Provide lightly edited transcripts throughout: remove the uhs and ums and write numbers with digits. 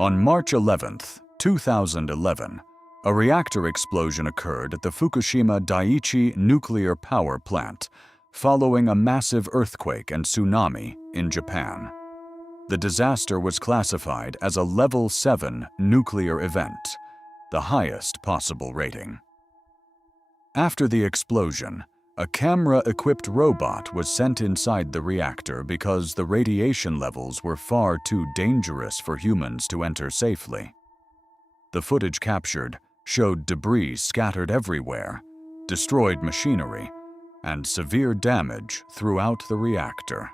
On March 11, 2011, a reactor explosion occurred at the Fukishima Daiichi nuclear power plant, following a massive earthquake and tsunami in Japan. The disaster was classified as a Level 7 nuclear event, the highest possible rating. After the explosion, a camera-equipped robot was sent inside the reactor because the radiation levels were far too dangerous for humans to enter safely. The footage captured showed debris scattered everywhere, destroyed machinery, and severe damage throughout the reactor.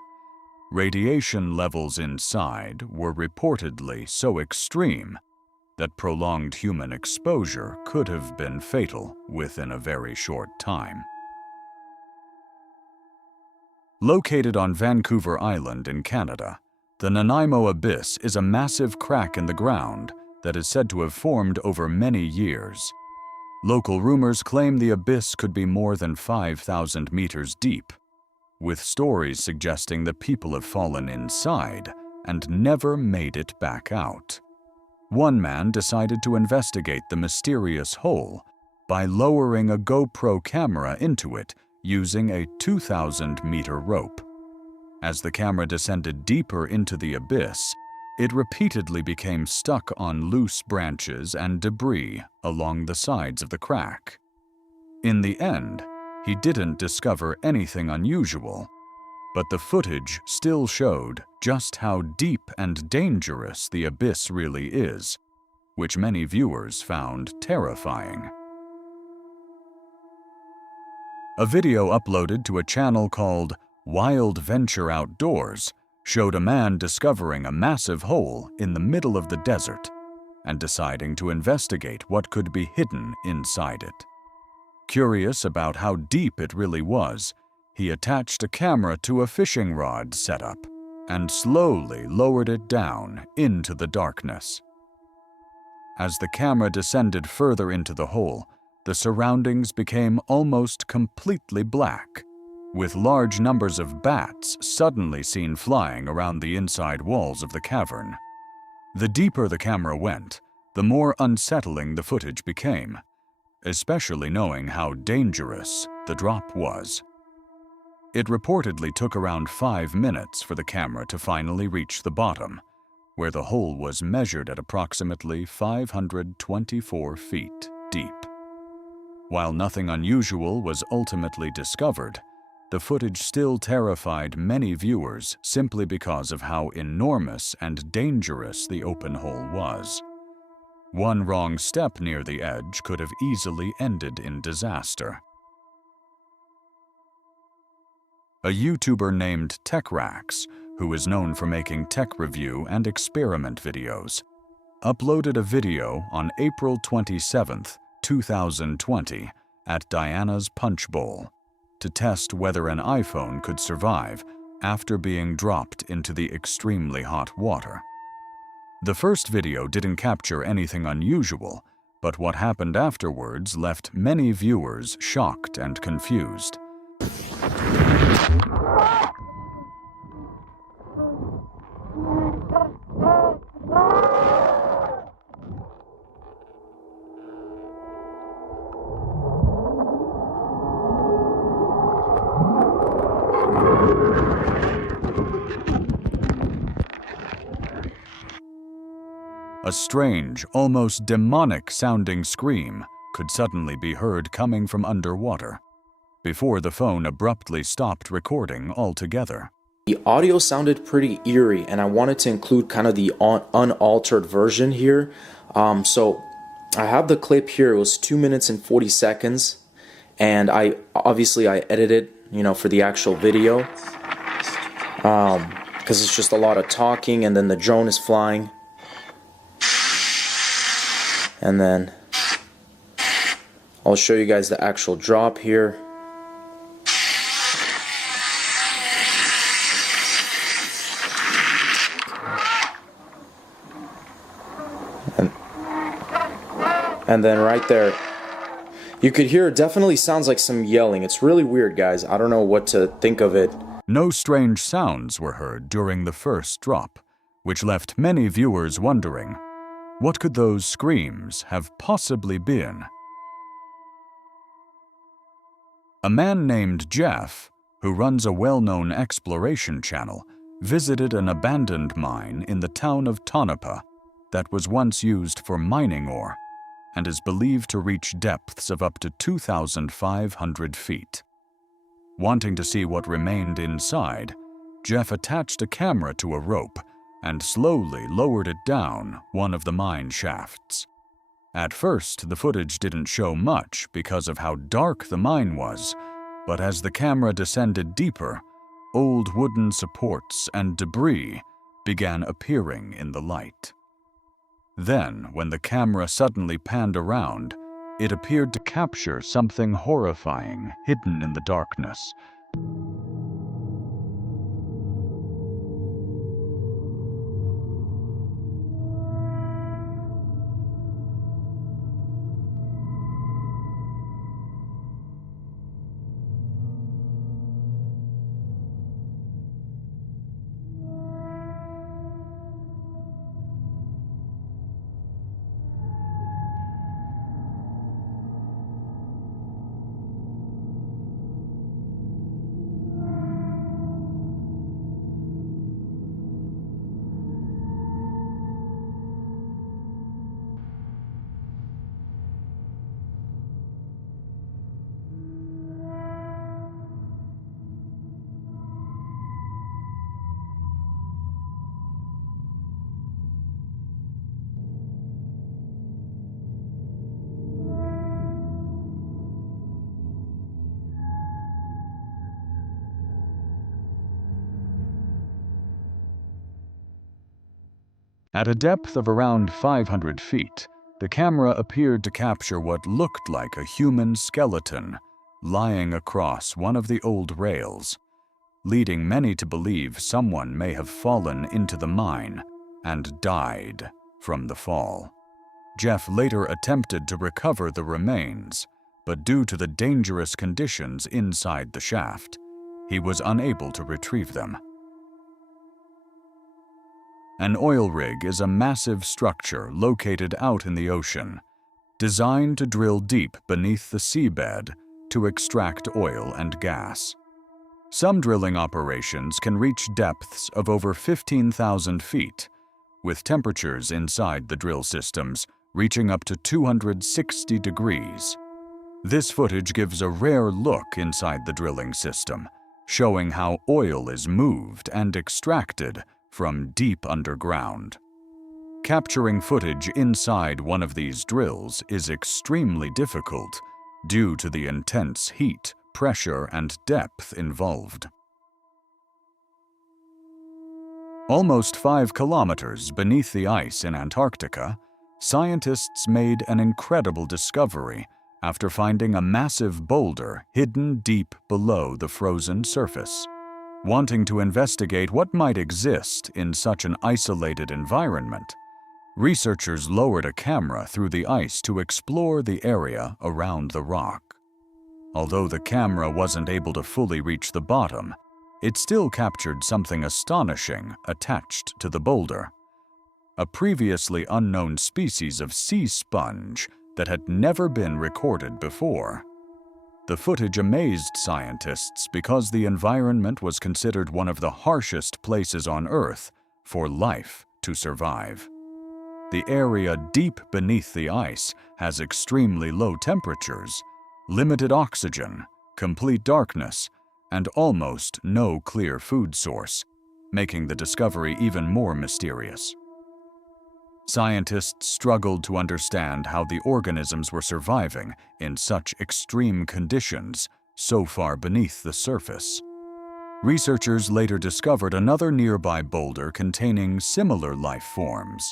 Radiation levels inside were reportedly so extreme that prolonged human exposure could have been fatal within a very short time. Located on Vancouver Island in Canada, the Nanaimo Abyss is a massive crack in the ground that is said to have formed over many years. Local rumors claim the abyss could be more than 5,000 meters deep, with stories suggesting that people have fallen inside and never made it back out. One man decided to investigate the mysterious hole by lowering a GoPro camera into it using a 2,000-meter rope. As the camera descended deeper into the abyss, it repeatedly became stuck on loose branches and debris along the sides of the crack. In the end, he didn't discover anything unusual, but the footage still showed just how deep and dangerous the abyss really is, which many viewers found terrifying. A video uploaded to a channel called Wild Venture Outdoors showed a man discovering a massive hole in the middle of the desert and deciding to investigate what could be hidden inside it. Curious about how deep it really was, he attached a camera to a fishing rod setup and slowly lowered it down into the darkness. As the camera descended further into the hole, the surroundings became almost completely black, with large numbers of bats suddenly seen flying around the inside walls of the cavern. The deeper the camera went, the more unsettling the footage became, especially knowing how dangerous the drop was. It reportedly took around 5 minutes for the camera to finally reach the bottom, where the hole was measured at approximately 524 feet deep. While nothing unusual was ultimately discovered, the footage still terrified many viewers simply because of how enormous and dangerous the open hole was. One wrong step near the edge could have easily ended in disaster. A YouTuber named TechRax, who is known for making tech review and experiment videos, uploaded a video on April 27, 2020 at Diana's Punch Bowl to test whether an iPhone could survive after being dropped into the extremely hot water. The first video didn't capture anything unusual, but what happened afterwards left many viewers shocked and confused. A strange, almost demonic-sounding scream could suddenly be heard coming from underwater, before the phone abruptly stopped recording altogether. The audio sounded pretty eerie, and I wanted to include kind of the unaltered version here. So I have the clip here. It was 2 minutes and 40 seconds, and I edited, for the actual video, because it's just a lot of talking, and then the drone is flying. And then I'll show you guys the actual drop here. And then right there, you could hear, it definitely sounds like some yelling. It's really weird, guys. I don't know what to think of it. No strange sounds were heard during the first drop, which left many viewers wondering, What could those screams have possibly been? A man named Jeff, who runs a well-known exploration channel, visited an abandoned mine in the town of Tonopah that was once used for mining ore and is believed to reach depths of up to 2,500 feet. Wanting to see what remained inside, Jeff attached a camera to a rope and slowly lowered it down one of the mine shafts. At first, the footage didn't show much because of how dark the mine was, but as the camera descended deeper, old wooden supports and debris began appearing in the light. Then, when the camera suddenly panned around, it appeared to capture something horrifying hidden in the darkness. At a depth of around 500 feet, the camera appeared to capture what looked like a human skeleton lying across one of the old rails, leading many to believe someone may have fallen into the mine and died from the fall. Jeff later attempted to recover the remains, but due to the dangerous conditions inside the shaft, he was unable to retrieve them. An oil rig is a massive structure located out in the ocean, designed to drill deep beneath the seabed to extract oil and gas. Some drilling operations can reach depths of over 15,000 feet, with temperatures inside the drill systems reaching up to 260 degrees. This footage gives a rare look inside the drilling system, showing how oil is moved and extracted from deep underground. Capturing footage inside one of these drills is extremely difficult due to the intense heat, pressure, and depth involved. Almost 5 kilometers beneath the ice in Antarctica, scientists made an incredible discovery after finding a massive boulder hidden deep below the frozen surface. Wanting to investigate what might exist in such an isolated environment, researchers lowered a camera through the ice to explore the area around the rock. Although the camera wasn't able to fully reach the bottom, it still captured something astonishing attached to the boulder: a previously unknown species of sea sponge that had never been recorded before. The footage amazed scientists because the environment was considered one of the harshest places on Earth for life to survive. The area deep beneath the ice has extremely low temperatures, limited oxygen, complete darkness, and almost no clear food source, making the discovery even more mysterious. Scientists struggled to understand how the organisms were surviving in such extreme conditions so far beneath the surface. Researchers later discovered another nearby boulder containing similar life forms,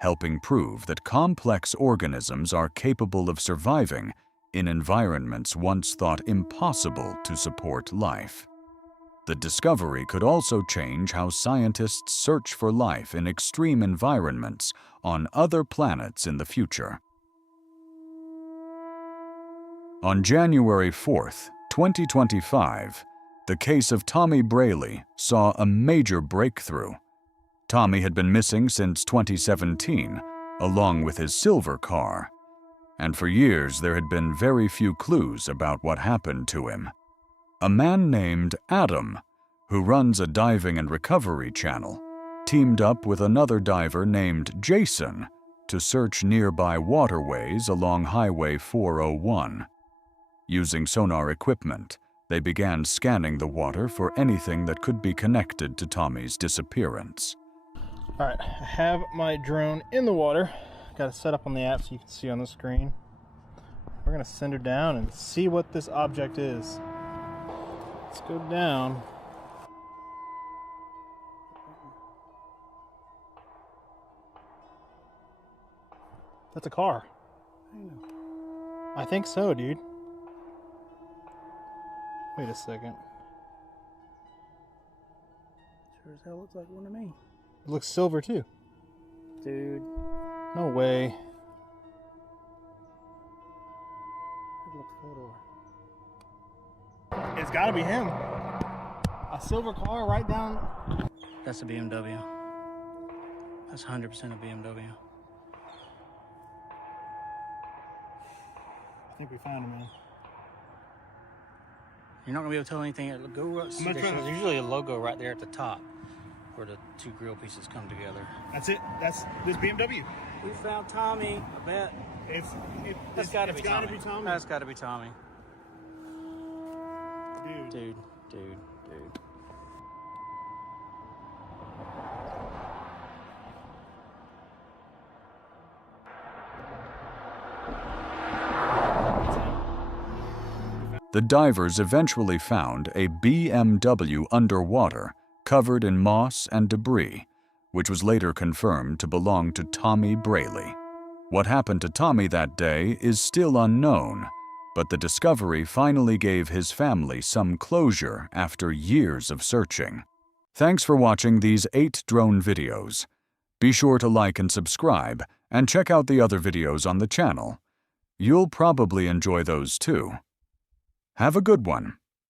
helping prove that complex organisms are capable of surviving in environments once thought impossible to support life. The discovery could also change how scientists search for life in extreme environments on other planets in the future. On January 4, 2025, the case of Tommy Braley saw a major breakthrough. Tommy had been missing since 2017, along with his silver car, and for years there had been very few clues about what happened to him. A man named Adam, who runs a diving and recovery channel, teamed up with another diver named Jason to search nearby waterways along Highway 401. Using sonar equipment, they began scanning the water for anything that could be connected to Tommy's disappearance. All right, I have my drone in the water. Got it set up on the app so you can see on the screen. We're gonna send her down and see what this object is. Let's go down. That's a car. I think so, dude. Wait a second. Sure as hell looks like one to me. It looks silver too. Dude, No way. it looks photo. It's gotta be him. A silver car right down. That's a BMW. That's 100% a BMW. I think we found him, man. You're not gonna be able to tell anything. There's usually a logo right there at the top where the two grill pieces come together. That's it. That's this BMW. We found Tommy, I bet. That's gotta be Tommy. That's gotta be Tommy. Dude. Dude. The divers eventually found a BMW underwater, covered in moss and debris, which was later confirmed to belong to Tommy Braley. What happened to Tommy that day is still unknown, but the discovery finally gave his family some closure after years of searching. Thanks for watching these 8 drone videos. Be sure to like and subscribe, and check out the other videos on the channel. You'll probably enjoy those too. Have a good one.